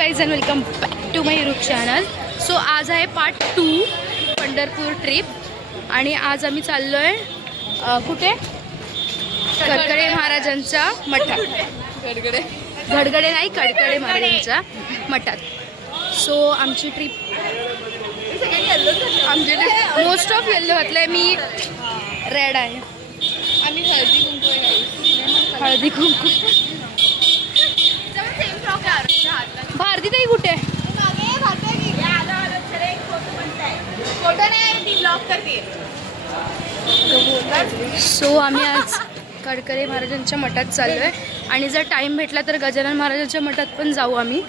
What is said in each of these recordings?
Guys and welcome back to my YouTube channel. So आज आहे part 2 Pandharpur trip आणि आज आम्ही चाललो आहे कुठे? कडकडे महाराजांच्या मठात. घडगडे नाही, कडकडे महाराजांच्या मठात. सो आमची ट्रिप मोस्ट ऑफ येल्लो घातलंय, मी रेड आहे. आम्ही हळदी कुंकू भारती ताई कुठे? सो आम्ही आज कडकडे महाराजांच्या मठात चाललो आहे आणि जर टाइम भेटला तर गजानन महाराजांच्या मठात पण जाऊ आम्ही.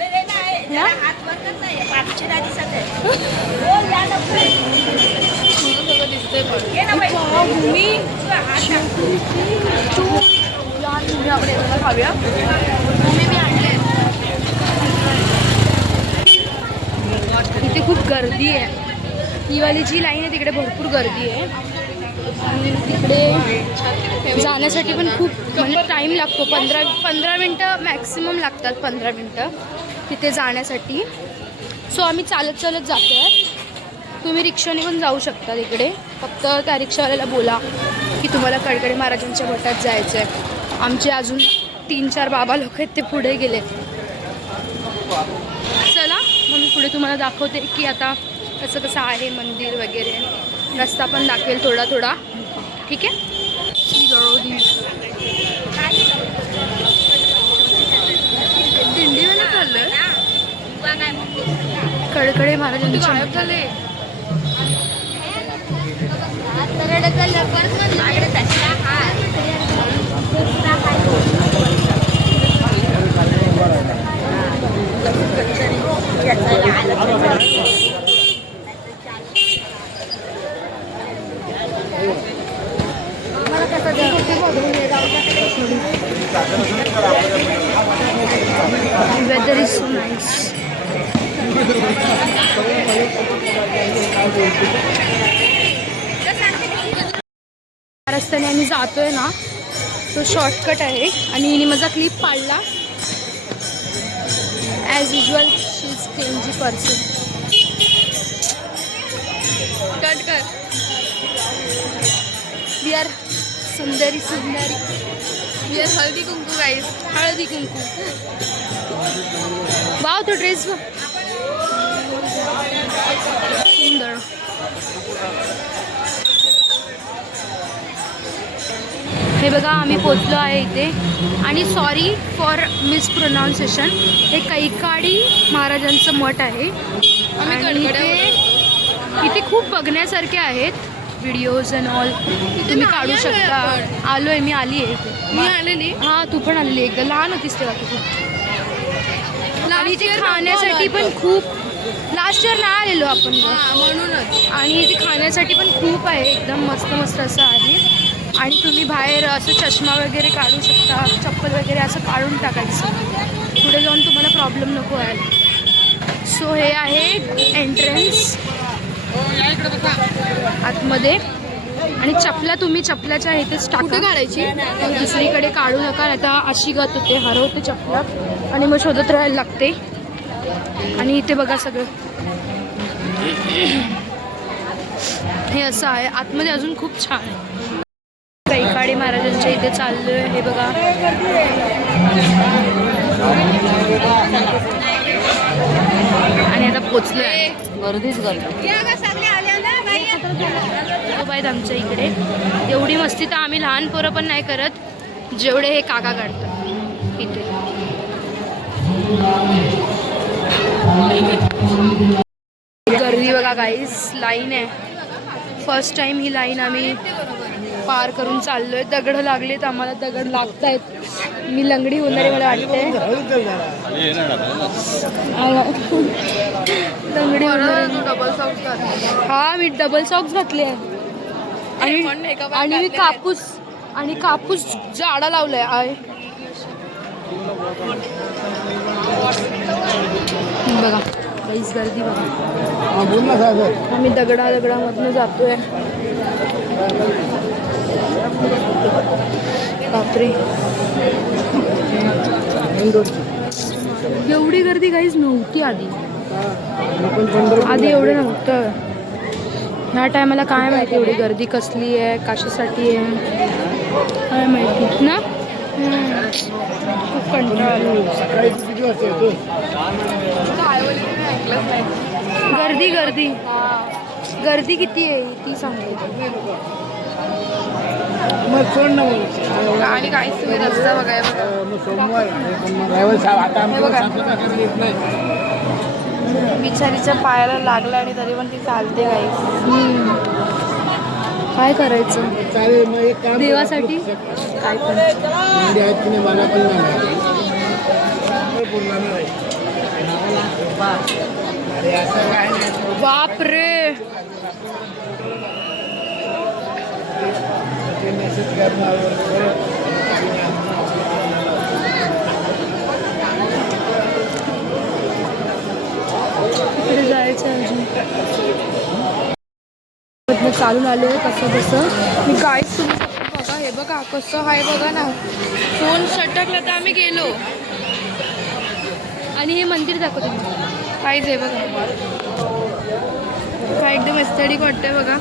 इथे खूप गर्दी आहे. ही वाली जी लाईन आहे तिकडे भरपूर गर्दी आहे आणि तिकडे जाण्यासाठी पण खूप म्हणजे टाईम लागतो. 15 मिनटं मॅक्सिमम लागतात. 15 मिनटं तिथे जाण्यासाठी. सो आम्ही चालत चालत जातो आहे. तुम्ही रिक्षाने पण जाऊ शकता तिकडे. फक्त त्या रिक्षावाल्याला बोला की तुम्हाला कडकडे महाराजांच्या मठात जायचं आहे. आमचे अजून 3-4 बाबा लोक आहेत, ते पुढे गेलेत. चला मग मी पुढे तुम्हाला दाखवते की आता कसं कसं आहे मंदिर वगैरे. रस्ता पण दाखवेल थोडा थोडा. ठीक आहे. दिंडीमध्ये चाललं कडकडे महाराजांच्या मठात. Weather is so nice. रस्त्याने आम्ही जातोय ना, तो शॉर्टकट आहे आणि हिने माझा क्लिप पाडला. As usual she is stingy person. Cut कर. वी आर सुंदरी सुंदरी. We R Haldi Kunku guys. Haldi Kunku. Wow, तो ड्रेस सुंदर. हे बघा आम्ही पोचलो आहे इथे. आणि सॉरी फॉर मिसप्रोनाउन्सिएशन. हे कैकाडी महाराजांचं मठ आहे आणि इथे खूप बघण्यासारखे आहेत. व्हिडिओज अँड ऑल तुम्ही काढू शकता. आलोय, मी आली आहे इथे. मी आलेली. हां, तू पण आलेली. एकदा लहान होतीस तेव्हा तू. आणि इथे खाण्यासाठी पण खूप. लास्ट इयर नाही आलेलो आपण म्हणूनच. आणि इथे खाण्यासाठी पण खूप आहे. एकदम मस्त मस्त असं आहे. आणि तुम्ही बाहेर असं चष्मा वगैरे काढू शकता, चप्पल वगैरे असं काढून टाकायचं. पुढे जाऊन तुम्हाला प्रॉब्लेम नको व्हायला. सो हे आहे एंट्रन्स आतमध्ये. आणि चपला तुम्ही चपलाच्या इथेच टाका. काढायची दुसरीकडे काढू नका, आता अशी गत होते, हरवते चपला आणि मग शोधत राहायला लागते. आणि इथे बघा सगळं हे असं आहे. आतमध्ये अजून खूप छान आहे. कैकाडी महाराजांच्या इथे चाललोय. हे बघा आणि आता पोचलोय. गर्दीच गर्दी आहेत आमच्या इकडे. एवढी मस्ती तर आम्ही लहान पोरं पण नाही करत जेवढे हे काका काढतात इथे. गर्दी बघा गाईस. लाईन आहे. फर्स्ट टाइम ही लाईन आम्ही पार करून चाललोय. दगड लागलेत आम्हाला. दगड लागतायत. मी लंगडी होणार आहे मला वाटतंय. लंगडी होणार. हा, मी डबल सॉक्स घातले आहे. आणि मी कापूस झाडा लावलाय आहे बघा. काहीच गर्दी बघा. आम्ही दगडामधनं जातोय. बापरे. एवढी गर्दी काहीच नव्हती आधी एवढं नव्हतं. ह्या टायमाला काय माहिती एवढी गर्दी कसली आहे, कशासाठी आहे काय माहिती ना. खूप कंटाळा आला. गर्दी गर्दी गर्दी किती आहे ती सांगते. आणि काहीच तुम्ही रस्ता बघायला बिचारीच्या पायाला लागला आणि तरी पण ती चालते काहीच. काय करायचं देवासाठी काय पण. बाप रे तिकडे जायचं अजून. चालून आले कसं कसं. मी काहीच तुम्ही बघा हे बघा कसं आहे बघा ना. फोन सटकला तर आम्ही गेलो. आणि हे मंदिर दाखवते काहीच आहे बघा. हा एकदम एस्थेटिक वाटतंय बघा.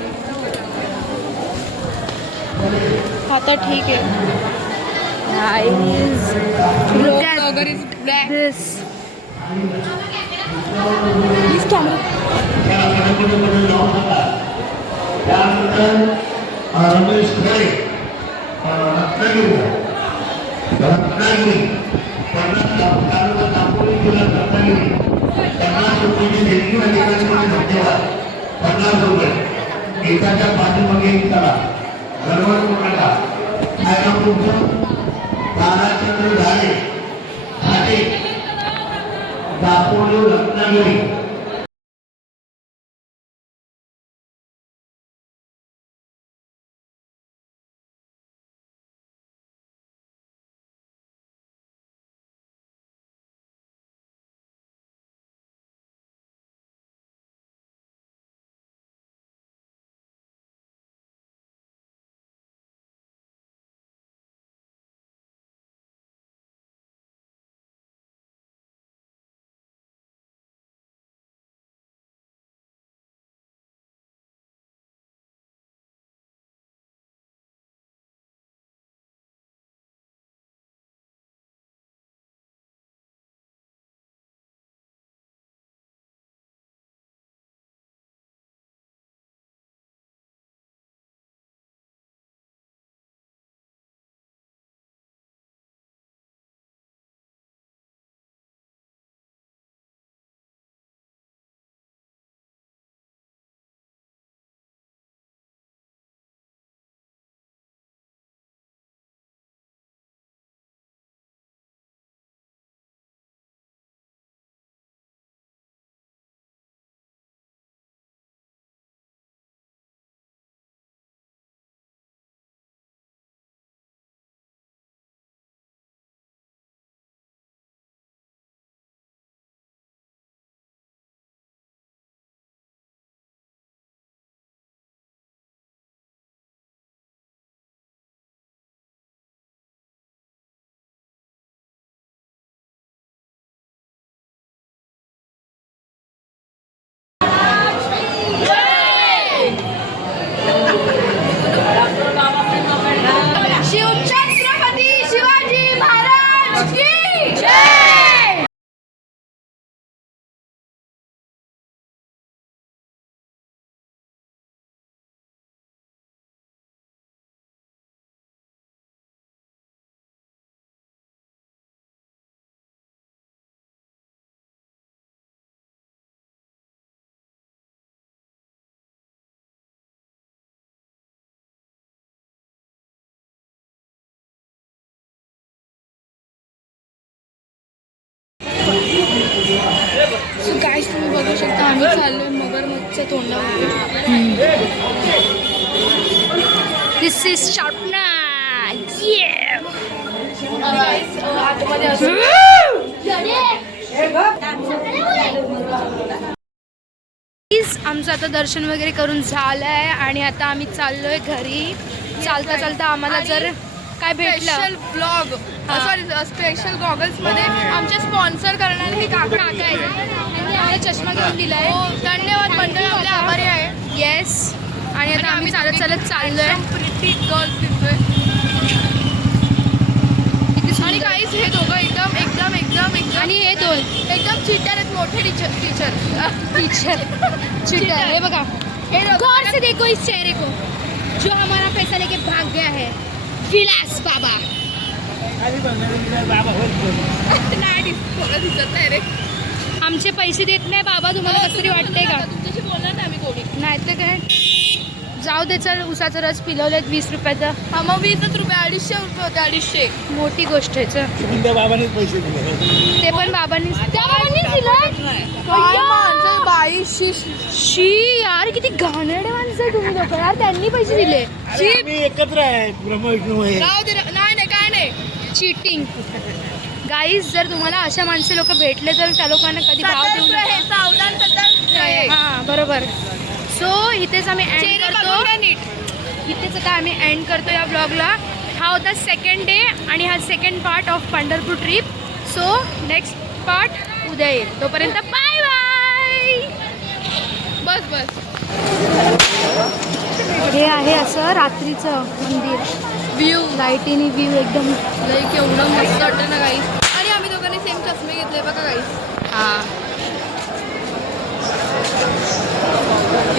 आता ठीक आहे. रमेश खरे रत्नागिरी दापोली जिल्हा रत्नागिरी 50 रुपयाची देणगी अधिकाऱ्यांकडे धन्यवाद. 50 रुपये एकाच्या पाठीमागे करा. गडबड करू नका. खायला तुमचं ताराचंद्र झाले दापोली रत्नागिरी. गाईस तुम्ही बघू शकता आम्ही चाललोय मगरमच्छच्या तोंडावर. दिस इज शार्पना. आमचं आता दर्शन वगैरे करून झालं आहे आणि आता आम्ही चाललोय घरी. चालता चालता आम्हाला जर काय भेटलं ब्लॉग सॉरी स्पेशल गॉगल्स मध्ये आमचे स्पॉन्सर करणारे हे काका आहेत. त्यांनी आम्हाला चष्मा घेऊन दिलाय. हो धन्यवाद मंडळी, आपले आभारी आहे. येस. आणि आता आम्ही चालत चालत चाललोय. प्रिटी गर्ल्स दिसतोय. आणि काहीच हे दोघं एकदम एकदम एकदम एकदम आणि हे दोन एकदम चीटर आहेत, मोठे टीचर टीचर चीटर. हे बघा, हे दोघं गौर से देखो इस चेहरे को जो हमारा पैसा लेके भाग गया है, विलास बाबा. नाही थोडं दिसत नाही रे. आमचे पैसे देत नाही बाबा, तुम्हाला कसं तरी वाटतंय का? तुमच्याशी बोलणार नाही आम्ही कोणी. नाही तर काय, जाऊ दे. चल, उसाचा रस पिलवलेत 20 रुपयाचा. हा मग 20 रुपये, 250 रुपये होते. 250. मोठी गोष्ट आहे. चल. बाबानेच पैसे दिले. ते पण बाबांनी दिलं. काय माणसं बाई शिश. शी यार, किती घाणेरडे माणसं आहे तुम्ही लोक यार. त्यांनी पैसे दिले. आम्ही एकत्र आहे, ब्रह्मविष्णू आहे. राहू दे. नाही नाही काय नाही. चीटिंग. गाईज, जर तुम्हाला अशा माणसे लोक भेटले तर त्या लोकांना कधी भाव देऊ सतर्क आहे, नका. सावधान सतर्क आहे. हां, बरोबर. सो इथेच आम्ही एंड चेहरे करतो. बघून घ्या नीट. इथेच आता आम्ही एंड करतो या ब्लॉगला. हा होता सेकंड डे आणि हा second part of Pandharpur trip. So next part उद्या येईल. तोपर्यंत बाय बाय. बस बस. हे आहे असं रात्रीचं मंदिर. व्ह्यू लाईटीनी व्ह्यू एकदम. लई केवढं मस्त वाटतं ना गाईस. आणि आम्ही दोघांनी सेम चष्मे घेतले बघा गाईस.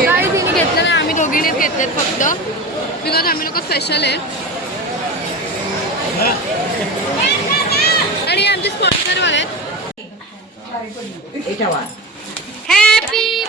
काही तिने घेतलं नाही, आम्ही दोघींनीच घेतलेत फक्त, बिकॉज आम्ही लोक स्पेशल आहे. आणि आमचे स्पॉन्सर वाले आहेत. हॅपी